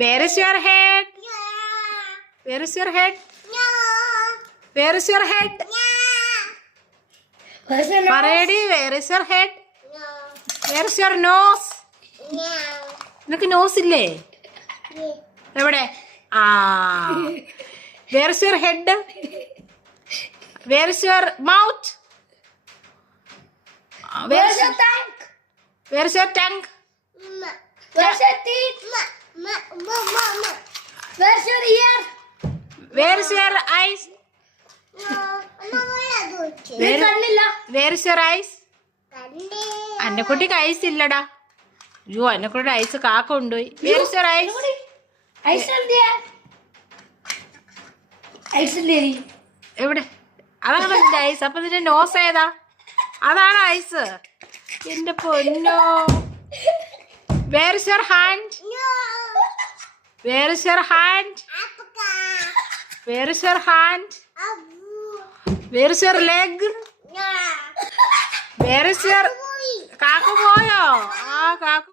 Where is your head? Where is your head? Where is your head? Paredi, where is your head? Where is your nose? നിനക്ക് nose ഇല്ലേ? എവിടെ? Where is your head? Where is your mouth? Where is your tongue? Where is your tongue? Where's your teeth? Where's your ear? Where is your eyes? Where is your eyes? അന്റെ കുട്ടിക്ക് ice ഇല്ലടാ. അയ്യോ എന്നെ കൂടെ ice കാക്ക കൊണ്ടുപോയി. Where is your eyes? എവിടെ? അതാണ് നിന്റെ ഐസ്. അപ്പൊ നിന്റെ നോസ് ഏതാ? അതാണ് ഐസ്. എന്റെ പൊന്നോ. Where is your hand? Where is your hand? Where is your hand? Where is your leg? Where is your... കാക്ക പോയോ? കാക്ക